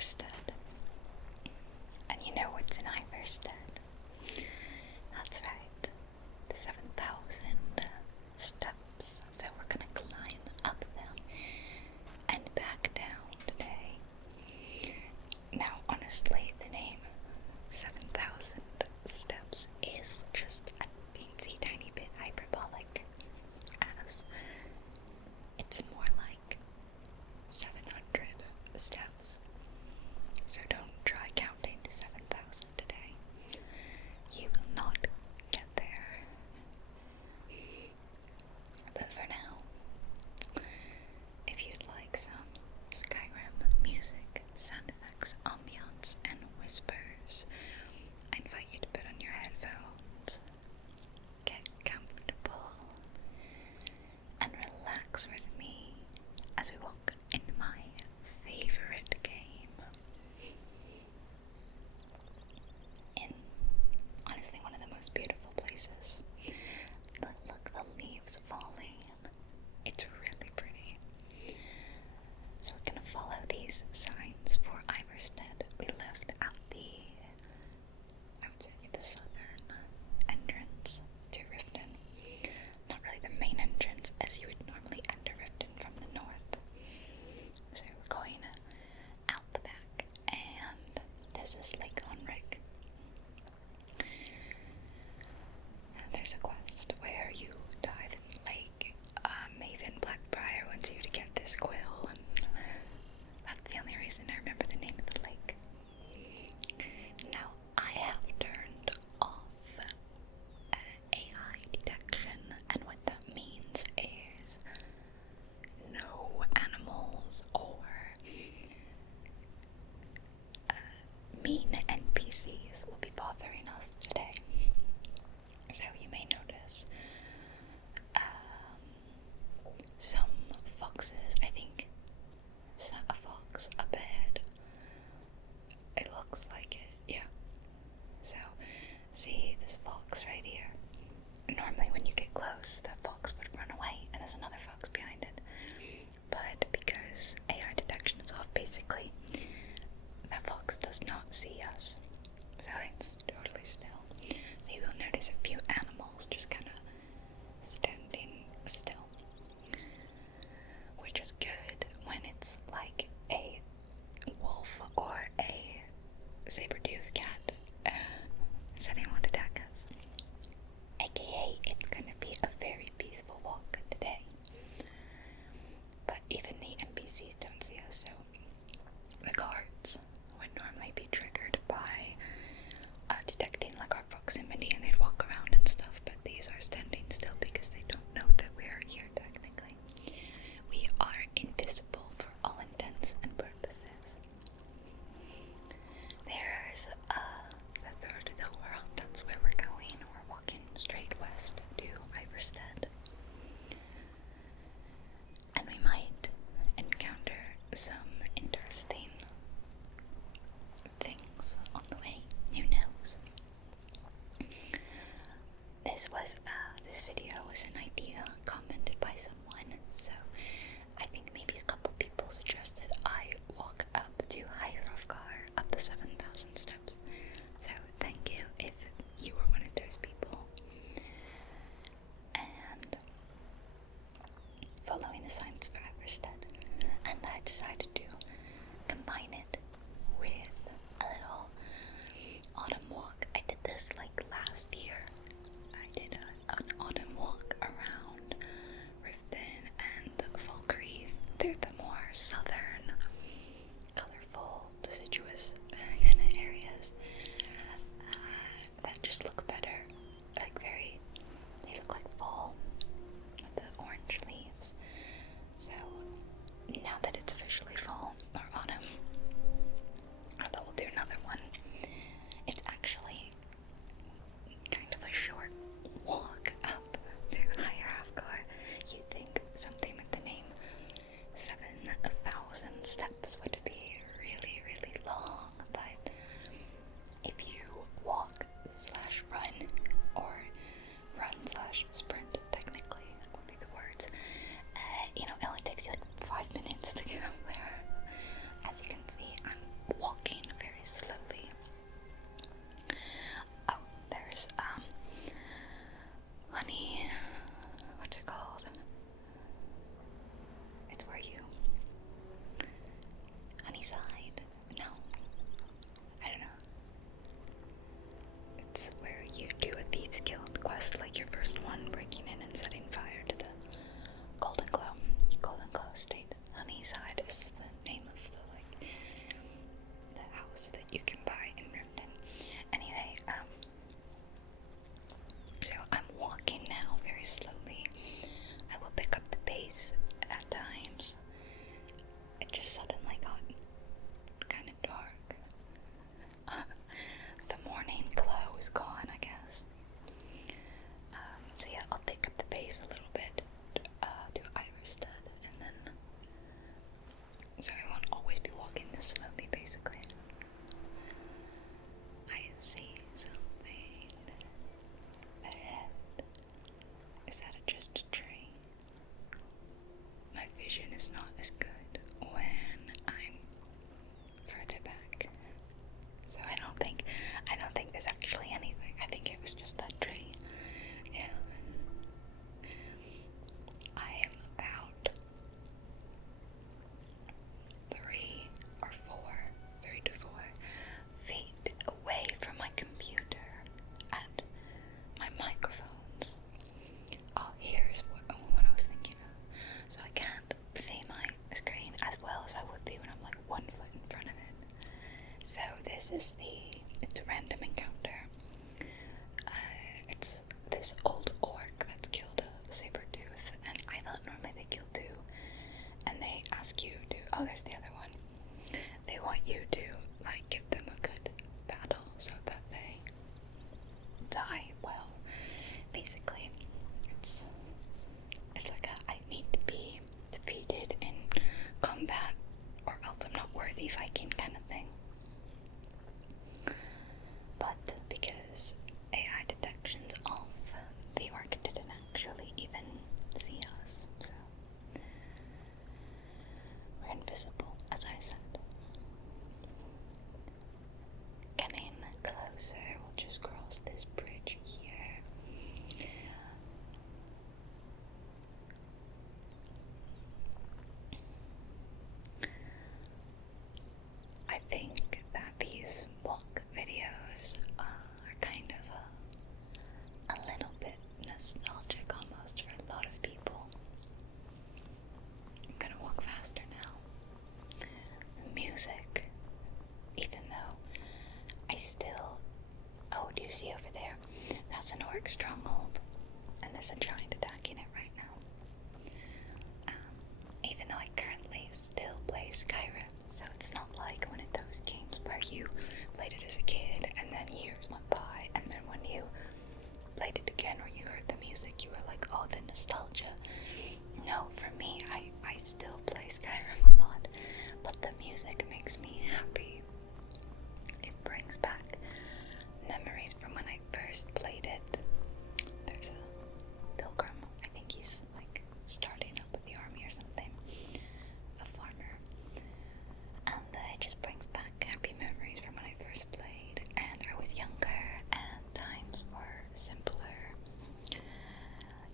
Iverstead. And you know what's in Iverstead? That's right, the 7,000 steps. So we're gonna climb up them and back down today. Now, honestly, the name 7,000 steps is just a teensy tiny bit hyperbolic, as it's more like 700 steps. So don't try counting to 7,000 today. You will not get there. But for now, if you'd like some Skyrim music, sound effects, ambiance, and whispers, I invite you to put on your headphones, get comfortable, and relax with me as we walk into my favorite game. In, honestly, one of the most beautiful places. Look, the leaves falling. It's really pretty. So we're gonna follow these signs for Iverstead. We left at I would say the southern entrance to Riften. Not really the main entrance as you would normally enter Riften from the north. So we're going out the back, and this is Lake Honrick. There's a quest where you dive in the lake. Maven Blackbriar wants you to get this quill, and that's the only reason I remember the name of the lake. Now, I have turned off AI detection, and what that means is no animals or mean NPCs will be bothering us today. So you may notice some foxes. I think, is that a fox up ahead? It looks like it, yeah. So, see this fox right here? Normally when you get close, that fox would run away, and there's another fox behind it. But because AI detection is off, basically, that fox does not see us. So it's totally still. So you will notice a few animals just kind of standing still, which is good when it's like a wolf or a saber-toothed cat so they won't attack us. AKA, it's gonna be a very peaceful walk today. But even the NPCs don't see us, so the guards would normally be triggered by detecting like our proximity, and they'd walk around and stuff, but these are standing still because they don't know that we are here technically. We are invisible for all intents and purposes. There's the third of the world, that's where we're going. We're walking straight west to Iverstead. And we might encounter some interesting things on the way. Who knows? This video was an idea commented by someone, so I think maybe a couple people suggested I walk up to Hrothgar, up the 7,000 steps. So thank you if you were one of those people. And following the signs for Iverstead, and I decided to combine it's a random encounter. It's this old orc that's killed a saber-tooth, and I thought normally they kill two, and they ask you to, oh, there's the other one. They want you to, like, give them a good battle so that they die well. Basically, it's like I need to be defeated in combat or else I'm not worthy Viking kind of thing. But because AI detection's off, the orc didn't actually even see us, so we're invisible, as I said. Getting closer, we'll just cross this bridge here. I think that these walk videos are kind of a little bit nostalgic almost for a lot of people. I'm gonna walk faster now. The music, even though I still... Oh, do you see over there? That's an orc stronghold, and there's a giant attacking it right now. Even though I currently still play Skyrim, so it's not like one of those games where you played it as a kid and then years went by, and then when you played it again or you heard the music, you were like, oh, the nostalgia. No, for me, I still play Skyrim a lot, but the music makes me happy. It brings back memories from when I first played it. There's a pilgrim, I think he's like starting up with the army or something, a farmer, and it just brings back happy memories from when I first played, and I was younger and times were simpler.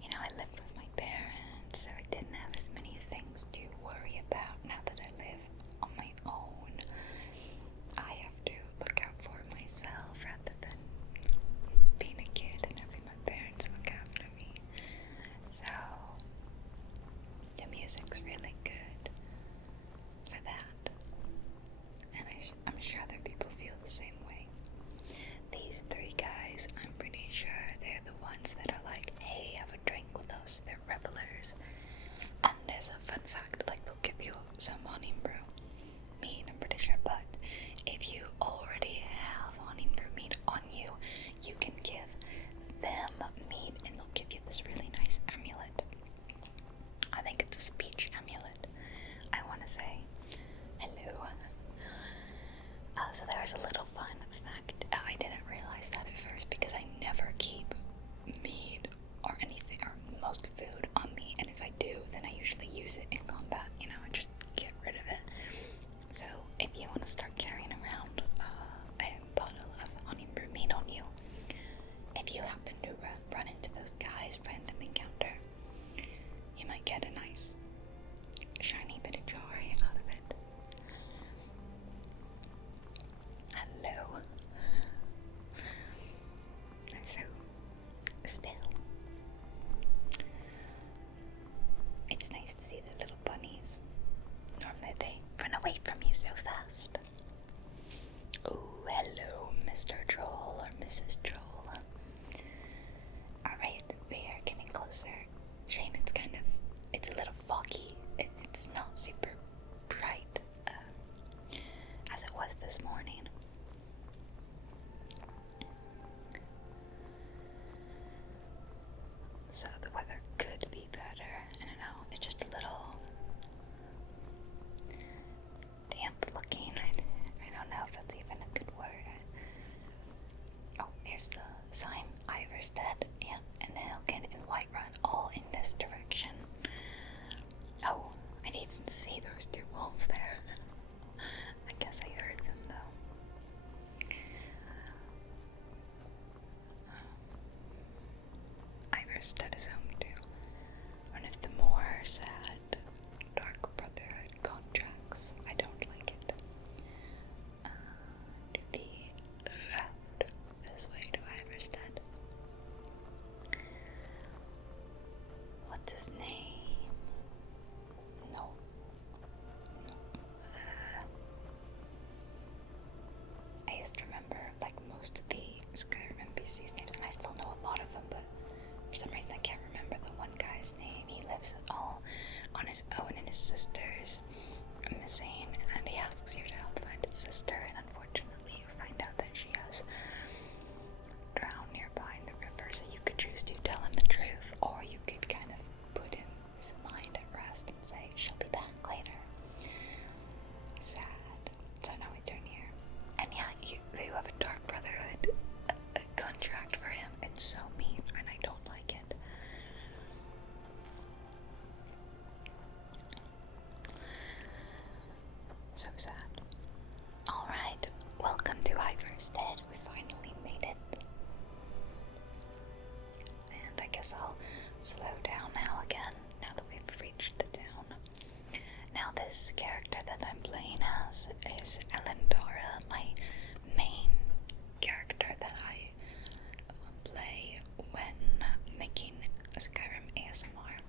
You know, I lived with my parents, so I didn't have as many things to worry about. Now that I live on my own, I have to look out for myself rather than being a kid and having my parents look after me. So the music's really good for that, and I'm sure other people feel the same way. These three guys, I'm pretty sure they're the ones that are like, hey, have a drink with us. They're revelers. And there's a fun fact, like, they'll give you some honey brew meat, I'm pretty sure, but if you already have honey brew meat on you, you can give them meat and they'll give you this really nice amulet. I think it's a speech amulet. I want to say hello. So there was a little fun fact. I didn't realize that at first because I never keep meat or anything, or most food on me, and if I do, then I usually use it in combat, you know, I just get rid of it. So if you want to start carrying around a bottle of honey brew meat on you, if you happen to run into those guys, random encounter, you might get a nice shiny bit of joy out of it. Hello. I'm so still. It's nice to see the little bunnies. Normally they run away from you so fast. Oh, hello, Mr. Troll or Mrs. Troll. Alright, we are getting closer. Shane, it's a little foggy. It's not super bright as it was this morning. So the weather could be better. I don't know, it's just a little damp looking. I don't know if that's even a good word. Oh, here's the sign, Iverstead, yeah, and Hrothgar and Whiterun, all in this direction. Oh, I didn't even see those two wolves there. I guess I heard them though. most of the Skyrim NPCs' names, and I still know a lot of them, but for some reason I can't remember the one guy's name. He lives all on his own, and his sister's missing, and he asks you to help find his sister, and unfortunately you find out that she has drowned nearby in the river, so you could choose to tell him the truth, or you could kind of put his mind at rest and say, she'll be back later. Sad. So now we turn here, and yeah, you have a Dark Brotherhood contract for him. It's so mean, and I don't like it. So sad. Alright, welcome to Iverstead. We finally made it. And I guess I'll slow down now again, now that we've reached the town. Now this character that I'm playing as is Elendara, my main character that I play when making Skyrim ASMR.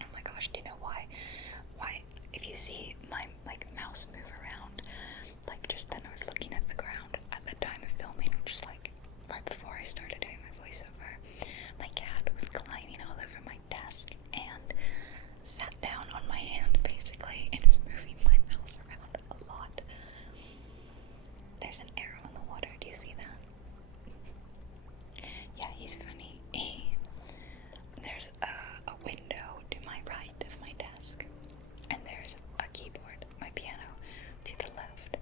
Oh my gosh, do you know why if you see my mouse move around, like just then I was looking at the ground at the time of filming, which is like right before I started doing my voiceover. My cat was climbing all over my desk and sat down on my hand basically and was moving my mouse around a lot. There's an arrow in the water, do you see that? Yeah, he's funny. There's a window to my right of my desk, and there's a keyboard, my piano, to the left,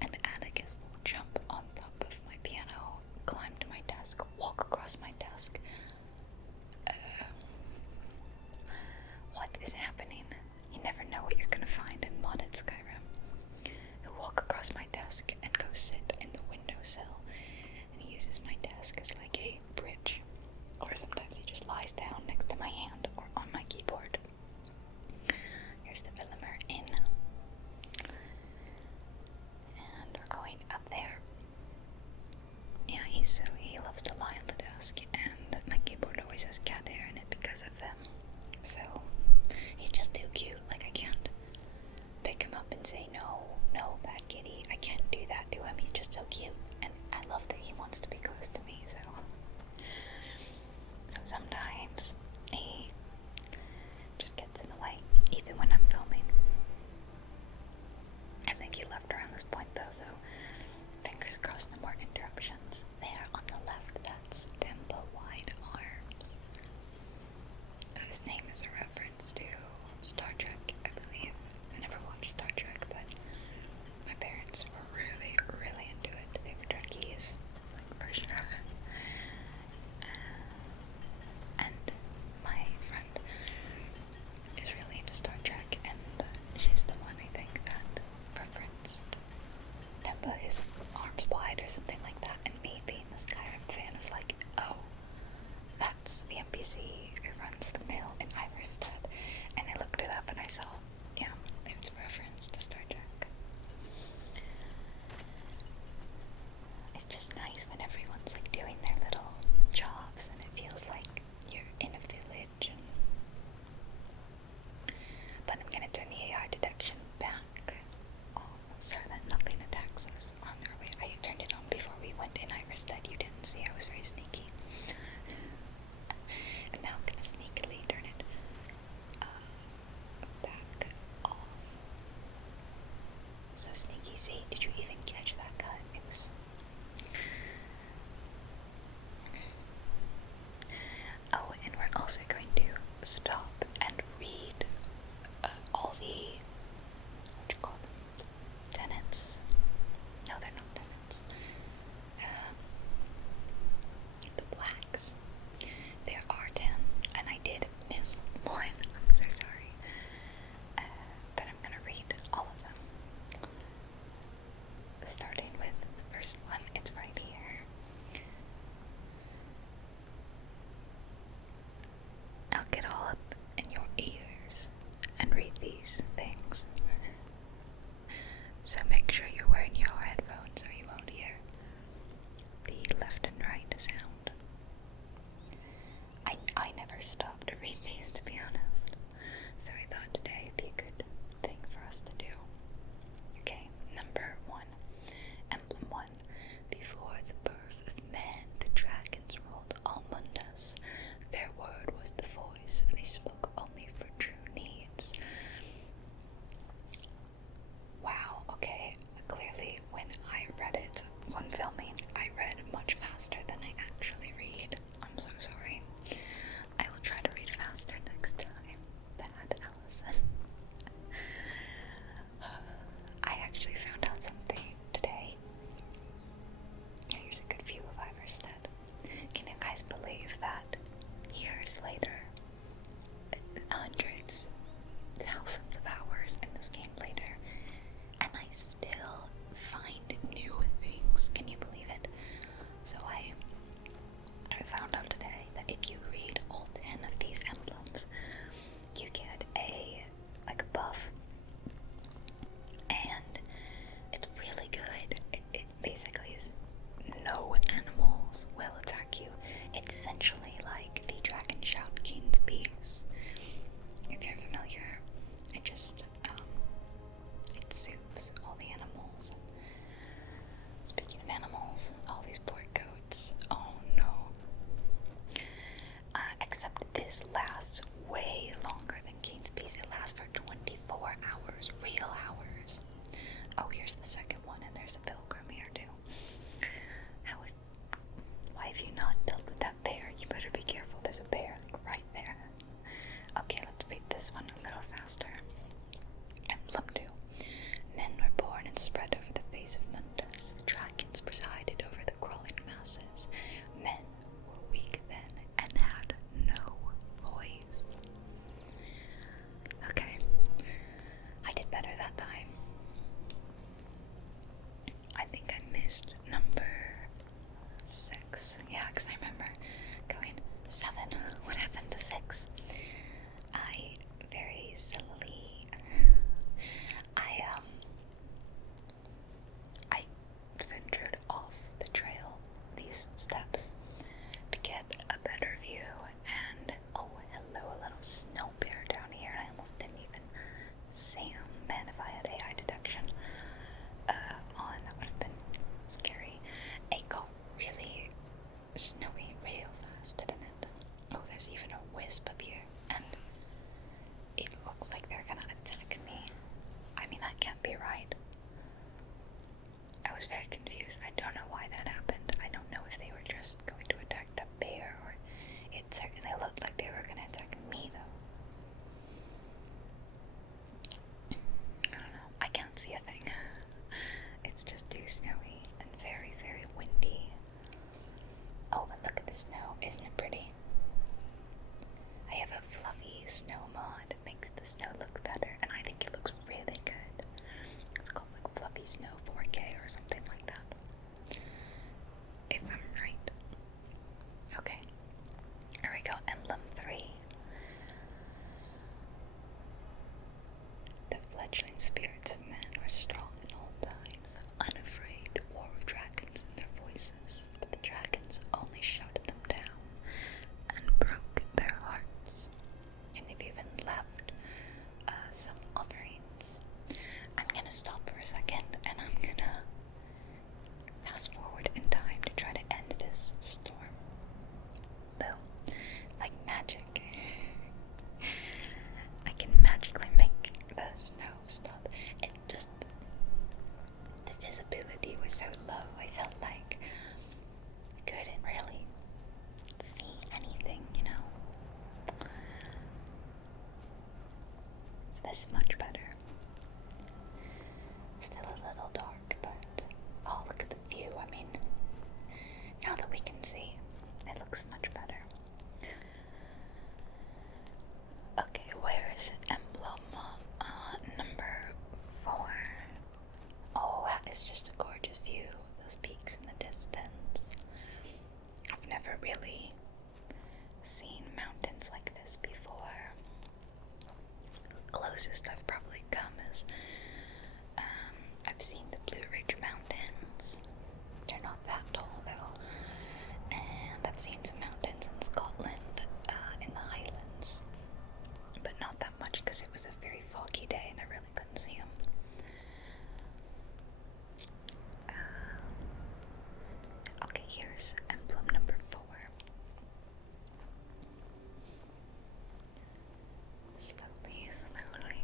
and Atticus will jump on top of my piano, climb to my desk, walk across my desk. What is happening? You never know what you're gonna find in modded Skyrim. He'll walk across my desk and go sit in the windowsill, and he uses my desk as like a bridge. Or sometimes he just lies down next to my hand or on my keyboard. Here's the Vilimer Inn. And we're going up there. Yeah, he's silly. He loves to lie on the desk, and my keyboard always has cat hair in it because of them. So he's just too cute. Like, I can't pick him up and say, no, bad kitty. I can't do that to him. He's just so cute, and I love that he wants to be close to me, so sometimes he just gets in the way, even when I'm filming. I think he left around this point though, so fingers crossed no more interruptions. There on the left, that's Tempo Wide Arms, whose name is a reference to Star Trek, I believe. I never watched Star Trek, but my parents were really, really into it. They were Trekkies, like, for sure. And my friend is really into Star Trek, and she's the one, I think, that referenced Tempa, his arms wide or something like that, and me being the Skyrim fan was like, oh, that's the NPC who runs the mill in Iverstead. And I looked it up and I saw, yeah, it was a reference to Star Trek. It's just nice when everyone's like doing their little jobs and it feels like you're in a village. But I'm gonna turn the AI detection back on so that nothing attacks us on our way. I turned it on before we went in Iverstead. You didn't see, I was very sneaky. And now I'm gonna sneakily turn it back off. So sneaky. See, did you even catch that cut? It was... Oh, and we're also going to stop and read all the, what do you call them, tenants. No, they're not tenants. The blacks. There are 10, and I did miss one. I'm so sorry. But I'm gonna read all of them. Starting with the first It's just a gorgeous view, those peaks in the distance. I've never really seen mountains like this before. Closest I've probably come is I've seen the Blue Ridge Mountains. They're not that tall though. And I've seen some mountains in Scotland, in the Highlands, but not that much because it was a very foggy day and I really couldn't see them. Okay, here's emblem number 4. Slowly, slowly.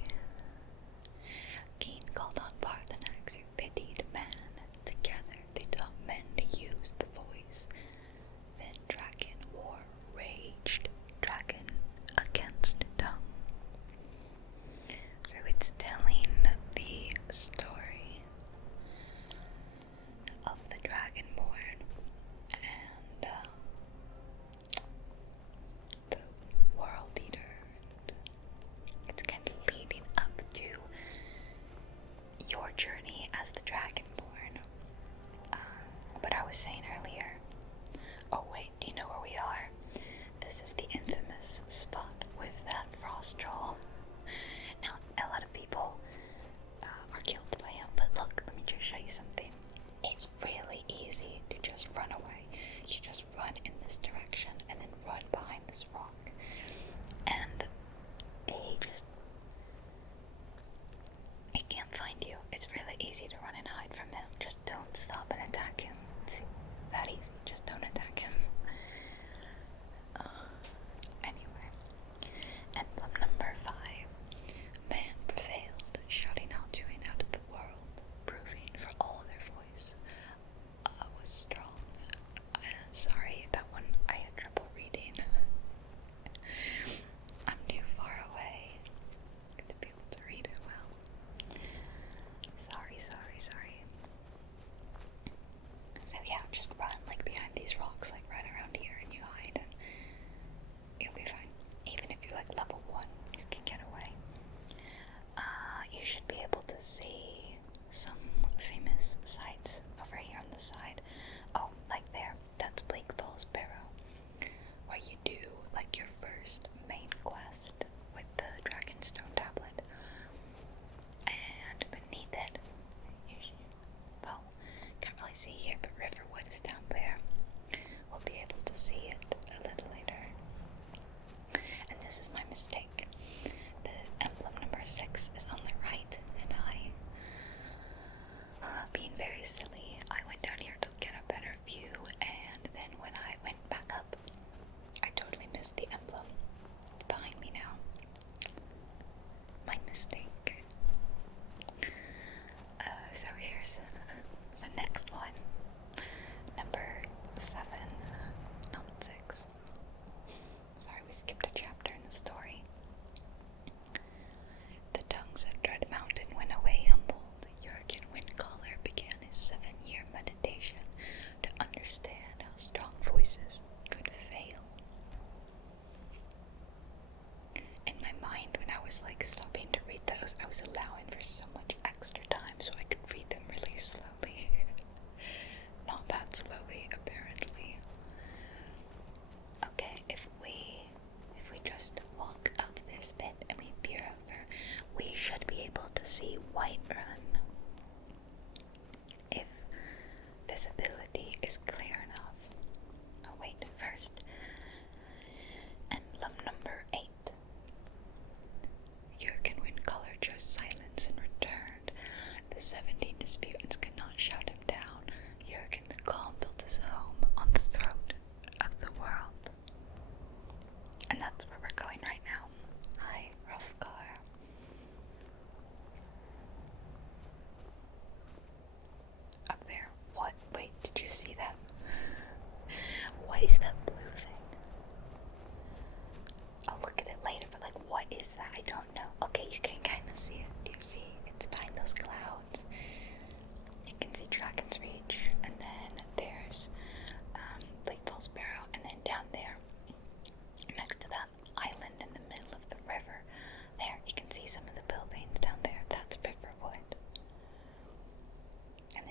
Keen called on Parthenax, who pitied man. Together they taught men to use the voice. Then dragon war raged, dragon against tongue. So it's telling the story of the Dragonborn and the World Eater. And it's kind of leading up to your journey as the Dragonborn. But I was saying earlier, oh wait, do you know where we are? This is the infamous spot with that frost troll. Now, a lot of people are killed by him, but look, let me just show you something. It's really easy to just run away. You just run in this direction and then run behind this rock. And he can't find you. It's really easy to run and hide from him. Just don't stop and attack him. It's that easy. Just don't attack him. Anyway, emblem number 5. Man prevailed, shouting Alduin out of the world, proving for all their voice was strong. Sorry, that one I had trouble reading. I'm too far away to be able to read it well. Sorry. So yeah, just run like behind these rocks, like right around here, and you hide, and you'll be fine. Even if you're like level 1, you can get away. You should be able to see some famous sites over here on the side. Oh, like there, that's Bleak Falls Barrow, where you do like your first main quest with the Dragonstone tablet. And beneath it, well, can't really see here, but Riverwood is down there. We'll be able to see it a little later. And this is my mistake. The emblem number 6 is on the right, and being very silly, I went down here to get a better view, and then when I went back up, I totally missed the emblem. It's behind me now. My mistake. So here's the next one. Number 7, not 6. Sorry, we skipped a chapter in the story. The tongues of Dread Mountain went away humbled. Jurgen Windcaller began his 7-year meditation to understand how strong voices could fail. In my mind, when I was like stopping to read those, I was allowing for so much extra time so I could read them really slowly. Not that slowly, apparently. Okay, if we just walk up this bit and we peer over, we should be able to see Whiterun. If visibility is clear enough. Oh wait, first, emblem number 8. Jurgen Windcaller chose silence and returned. The 17 disputants could not shout him down. Jurgen the Calm built his home on the throat of the world. And that's where we're going right now. Hi, Hrothgar. Up there. What? Wait, did you see that? What is that blue thing? I'll look at it later, but like, what is that? I don't know. Okay, you can kind of see it. Do you see? It's behind those clouds. You can see Dragon's Reach, and then there's Bleak Falls Barrow, and then down there, next to that island in the middle of the river, there you can see some of the buildings down there. That's Riverwood. And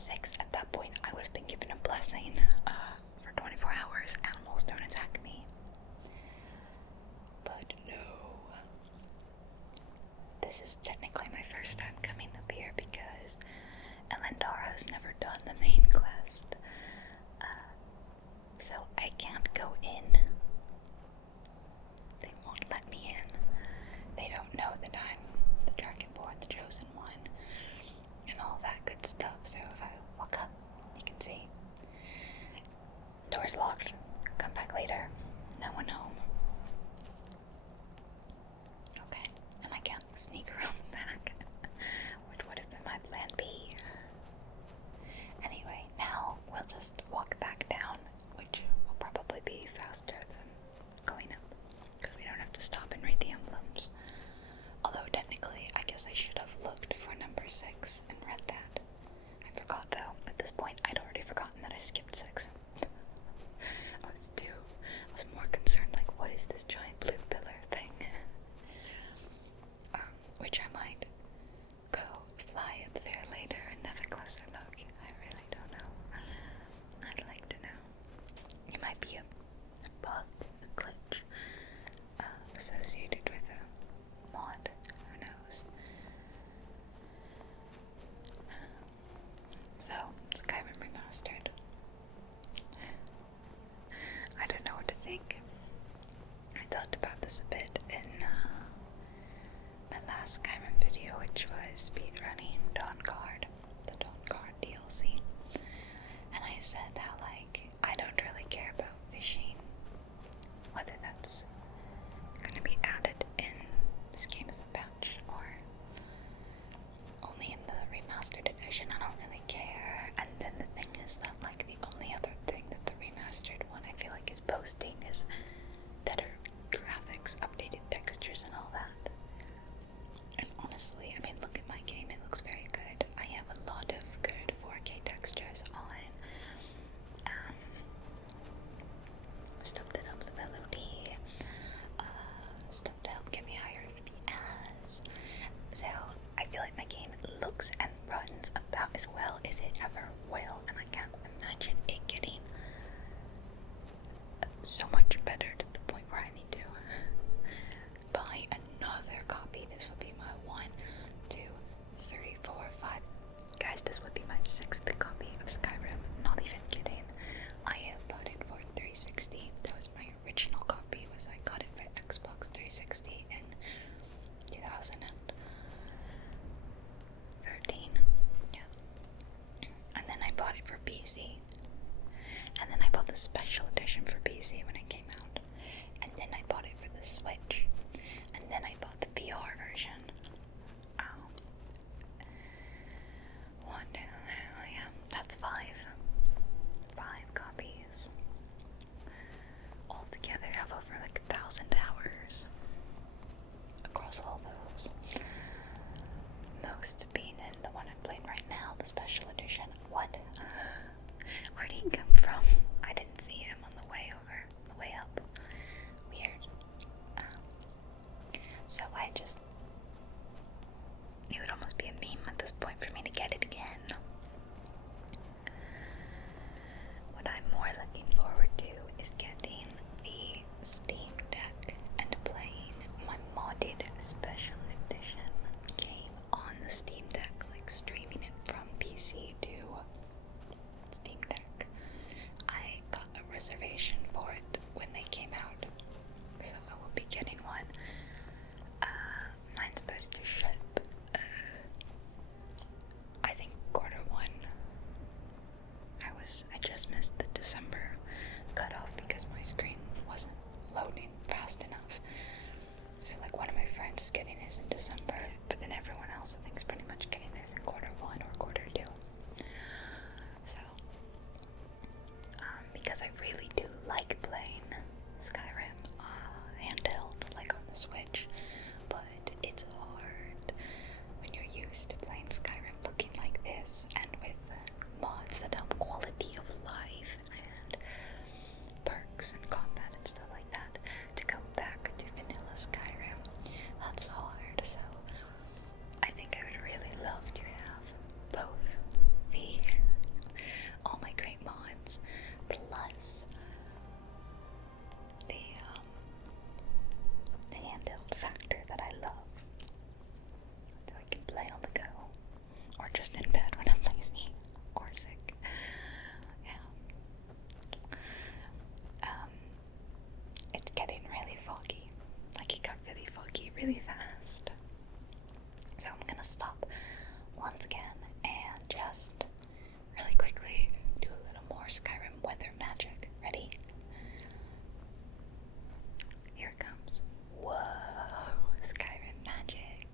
6, at that point I would have been given a blessing for 24 hours. Animals don't attack me. But no. This is technically my first time coming up here because Elendar has never done the main quest. So I can't go in. They won't let me in. They don't know that I'm the Dragonborn, the Chosen One, and all that good stuff. So if I walk up, you can see. Door's locked. Come back later. No one home. Okay, and I can't sneak around the back, which would have been my plan B. Anyway, now we'll just walk back down, which will probably be faster than going up, because we don't have to stop and read the emblems. Although technically, I guess I should have looked for number 6 and read that. I forgot though. At this point, I'd already forgotten that I skipped 6. I was more concerned, like, what is this giant blue pillar thing? Which I might go fly up there later and have a closer look. I really don't know. I'd like to know. It might be a bug, a glitch, associated with a mod. Who knows? So, Skyrim Remastered. I don't know what to think. I talked about this a bit in my last Skyrim video, which was speedrunning Dawnguard, the Dawnguard DLC. And I said how, like, I don't really care about fishing, whether that's going to be added in this game as a pouch or only in the remastered edition. I don't really care. And then the thing is that, like, the only other thing that the remastered one I feel like is posting is better graphics, updated textures, and all that. And honestly, I mean, look at my game, it looks very good. I have a lot of good 4K textures on. Stuff that helps with LOD, stuff to help get me higher FPS. So I feel like my game looks and runs about as well as it ever will, and I can't imagine it getting so much better to the point where I need to buy another copy. This would be my 1, 2, 3, 4, 5. Guys, this would be my 6th copy of Skyrim. Not even kidding. I have bought it for 360. That was my original copy. I got it for Xbox 360 in 2013. Yeah. And then I bought it for PC. And then I bought the special edition for PC when it came out. And then I bought it for the Switch. And then I bought the VR version. One down there. Oh yeah, that's 5. 5 copies. Altogether, I have over like 1,000 hours across all those. Most being in the one I'm playing right now, the special edition. What? Where'd he come from? I didn't see him on the way over, the way up. Weird. So it would almost be a meme at this point for me to get it again. What I'm more looking forward to is getting the Steam Deck and playing my modded special edition game on the Steam Deck, like streaming it from PC to Steam Deck. I got a reservation for it when they came out, so I will be getting one. Mine's supposed to ship, I think Q1. I just missed the December cutoff because my screen wasn't loading fast enough. So like one of my friends is getting his in December, but then everyone else I think is pretty much getting theirs in Q1 or Q2. So, because I really do like playing Skyrim handheld, like on the Switch, but it's hard when you're used to playing Skyrim looking like this and with mods that help quality of life and perks and combat and stuff like that, to go back to vanilla Skyrim. That's hard, so I think I would really love to have both the just in bed when I'm lazy or sick. Yeah. It's getting really foggy. Like, it got really foggy really fast. So I'm gonna stop once again and just really quickly do a little more Skyrim weather magic. Ready? Here it comes. Whoa, Skyrim magic.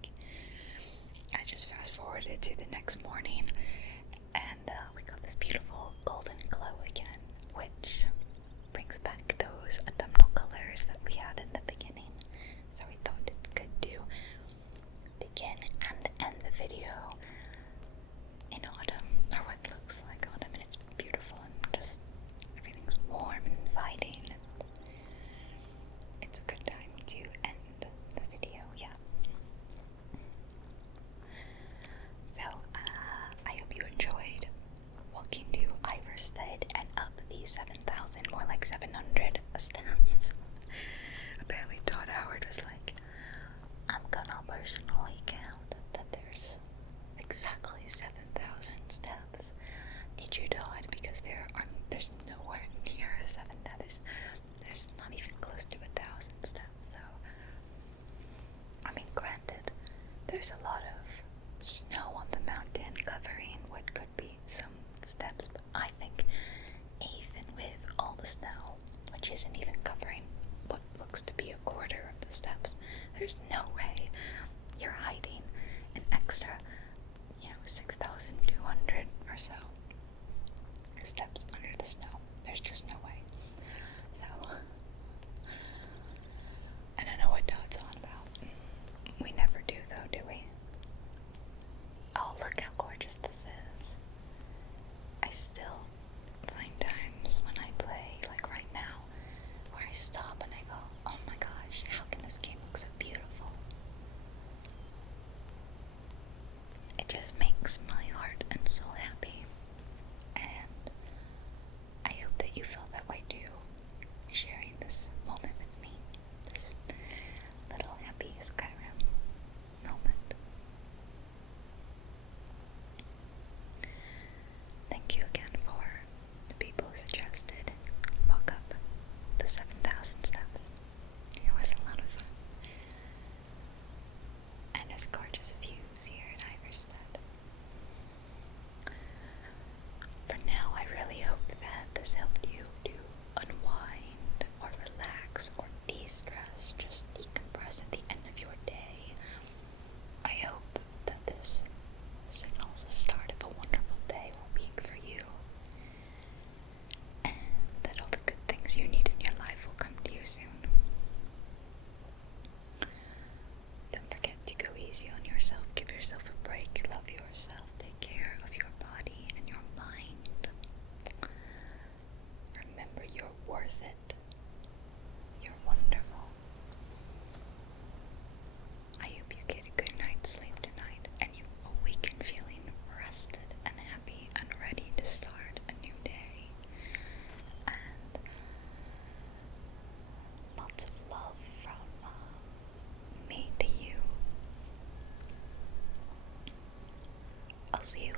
I just fast forwarded to the next morning and we got this beautiful golden glow again, which brings back those autumnal colors that we had in the beginning. So we thought it could do begin and end the video in autumn, or what looks like autumn, and it's beautiful and just everything's warm and inviting, and it's a good time to end the video. Yeah. So I hope you enjoyed walking to Iverstead and up the 7,000, more like 700 steps. Apparently Todd Howard was like, I'm gonna personally count that there's exactly 7,000 steps. Did you, Todd? Because there's nowhere near 7,000. There's not even close to 1,000 steps. So, I mean, granted, there's a lot of snow on the mountain covering what could be some steps, but I think even with all the snow, which isn't even covering what looks to be a quarter of the steps, there's no way you're hiding an extra, 6,200 or so steps under the snow. There's just no way. So, I don't know what Todd's on about. We never do, though, do we? Oh, look how gorgeous this is. I still find times when I play, like right now, where I stop and I go, oh my gosh, how can this game look so beautiful? It just makes my heart and soul happy, and I hope that you feel that way too, sharing this moment with me, this little happy Skyrim moment. Thank you again for the people who suggested walk up the 7,000 steps. It was a lot of fun. And there's gorgeous views here in Iverstead. For now, I really hope that this helped you to unwind or relax or de-stress, just decompress at the end of your day. I hope that this signals the start of a wonderful day or week for you, and that all the good things you need in your life will come to you soon. Don't forget to go easy on yourself, give yourself a break, love yourself, take care of your body and your mind. Remember, you're worth it. You're wonderful. I hope you get a good night's sleep tonight and you awaken feeling rested and happy and ready to start a new day. And lots of love from me to you. I'll see you